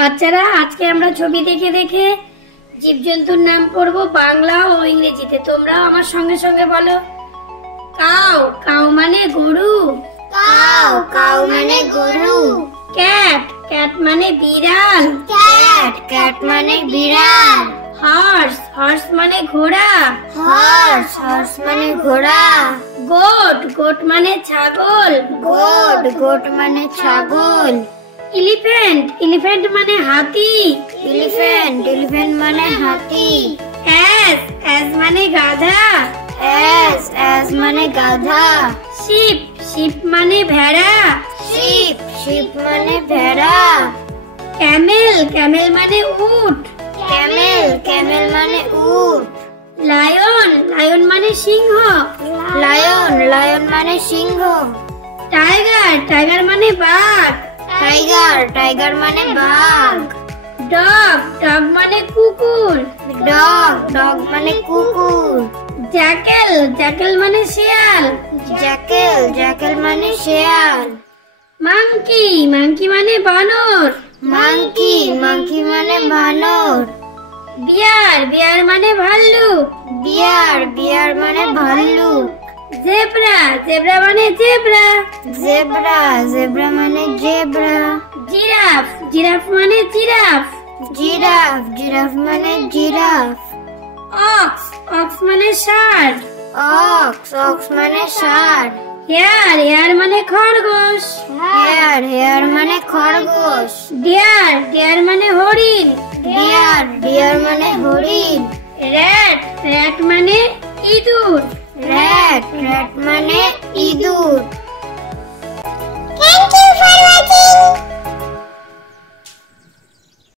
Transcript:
বাচ্চারা আজকে আমরা ছবি দেখে দেখে জীবজন্তুর নাম পড়বো বাংলা ও ইংরেজিতে। তোমরা আমার সঙ্গে সঙ্গে বলো। কাউ, কাউ মানে গরু। কাউ, কাউ মানে গরু। ক্যাট, ক্যাট মানে বিড়াল। ক্যাট, ক্যাট মানে বিড়াল। হর্স, হর্স মানে ঘোড়া। হর্স, হর্স মানে ঘোড়া। গোট, গোট মানে ছাগল। গোট, গোট মানে ছাগল। এলিফ্যান্ট, এলিফ্যান্ট মানে হাতি। এলিফ্যান্ট, এলিফ্যান্ট মানে হাতি। অ্যাস, অ্যাস মানে গাধা। অ্যাস, অ্যাস মানে গাধা। শিপ, শিপ মানে ভেড়া। শিপ, শিপ মানে ভেড়া। ক্যামেল, ক্যামেল মানে উট। ক্যামেল, ক্যামেল মানে উট। লায়ন, লায়ন মানে সিংহ। লায়ন, লায়ন মানে সিংহ। টাইগার, টাইগার মানে বাঘ। টাইগার, টাইগার মানে বাঘ। ডগ, ডগ মানে কুকুর। ডগ, ডগ মানে কুকুর। জ্যাকেল, জ্যাকেল মানে শিয়াল। জ্যাকেল, জ্যাকেল মানে শেয়াল। মাংকি, মাংকি মানে বানর। মাংকি, মাংকি মানে বানর। বিয়ার, বিয়ার মানে ভাল্লুক। বিয়ার, বিয়ার মানে ভাল্লুক। জেব্রা, জেব্রা মানে জেব্রা। জেব্রা, জেব্রা মানে জেব্রা। জিরাফ, জিরাফ মানে জিরাফ। জিরাফ, জিরাফ মানে জিরাফ। অক্স, অক্স মানে ষাঁড়। অক্স, অক্স মানে ষাঁড়। হেয়ার, হেয়ার মানে খরগোশ। হেয়ার, হেয়ার মানে খরগোশ। ডিয়ার, ডিয়ার মানে হরিণ। ডিয়ার, ডিয়ার মানে হরিণ। র‍্যাট, র‍্যাট মানে ইঁদুর। র‍্যাট, র‍্যাট মানে ইঁদুর।